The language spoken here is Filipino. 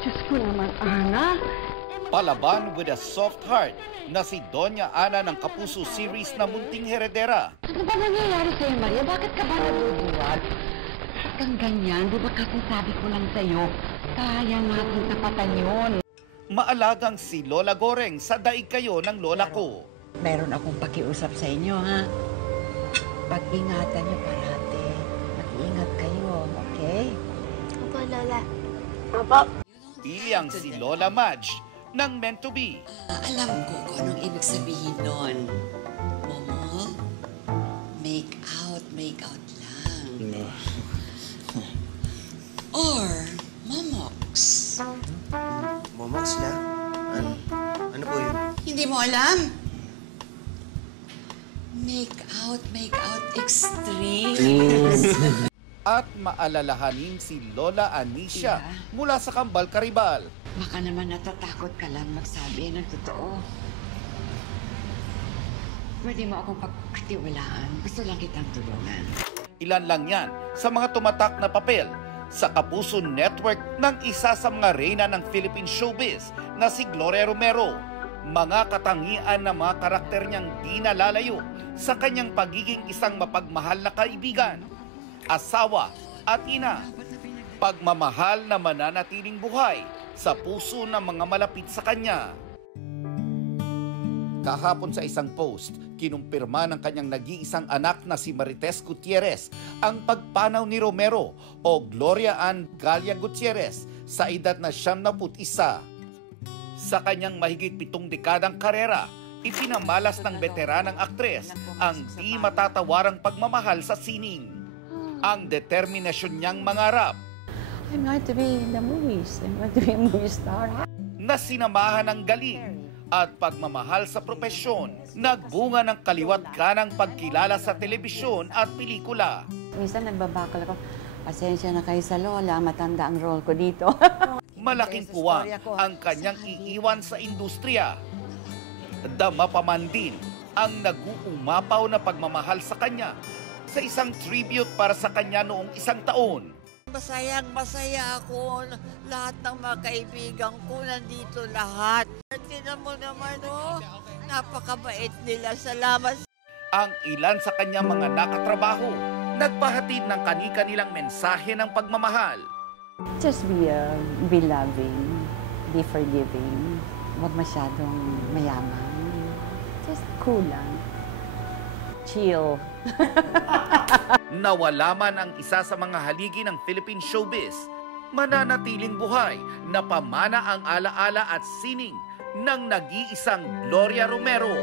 Diyos ko naman, Ana. Palaban with a soft heart na si Doña Ana ng Kapuso series na munting heredera. Ano ba nangyayari sa'yo, Maria? Bakit ka ba naduduwag? Bakit kang ganyan? Di ba kasi sabi ko lang sa'yo, kaya natin tapatan yun. Maalagang si Lola Goreng sa daig kayo ng lola ko. Meron akong pakiusap sa inyo, ha? Pag-ingatan niyo parati. Mag-ingat kayo, okay? Opo, Lola. Bilang si Lola Madge ng meant to be. Alam ko kung anong ibig sabihin nun. Momo, make out lang. Or, momox. Momox na? Ano po yun? Hindi mo alam? Make out extreme. At maalalahanin si Lola Anisha mula sa Kambal Karibal. Baka naman natatakot ka lang magsabi ng totoo. Pwede mo akong pagkatiwalaan. Gusto lang kitang tulungan. Ilan lang yan sa mga tumatak na papel sa Kapuso Network ng isa sa mga reyna ng Philippine showbiz na si Gloria Romero. Mga katangian na mga karakter niyang di nalalayo sa kanyang pagiging isang mapagmahal na kaibigan, asawa at ina. Pagmamahal na mananatiling buhay sa puso ng mga malapit sa kanya. Kahapon sa isang post, kinumpirma ng kanyang nag-iisang anak na si Marites Gutierrez ang pagpanaw ni Romero o Gloria Ann Galia Gutierrez sa edad na 71. Sa kanyang mahigit 7 dekadang karera, ipinamalas ng veteranang aktres ang di matatawarang pagmamahal sa sining. Ang determinasyon niyang mangarap I'm going to be in the movies. I'm going to be a movie star. na sinamahan ng galing at pagmamahal sa propesyon, nagbunga ng kaliwat kanang pagkilala sa telebisyon at pelikula. Minsan nagbabakal ako, pasensya na kayo sa lola, matanda ang role ko dito. Malaking puwang ang kanyang iiwan sa industriya. Dama pa man din ang nag-uumapaw na pagmamahal sa kanya sa isang tribute para sa kanya noong 1 taon. Masaya ako. Lahat ng mga kaibigan ko nandito lahat. Tingnan mo naman, oh. Napakabait nila. Salamat. Ang ilan sa kanyang mga nakatrabaho, nagpahatid ng kani-kanilang mensahe ng pagmamahal. Just be loving, be forgiving. Huwag masyadong mayaman. Just cool lang. Chill. Nawala man ang isa sa mga haligi ng Philippine showbiz, mananatiling buhay na pamana ang alaala at sining ng nag-iisang Gloria Romero.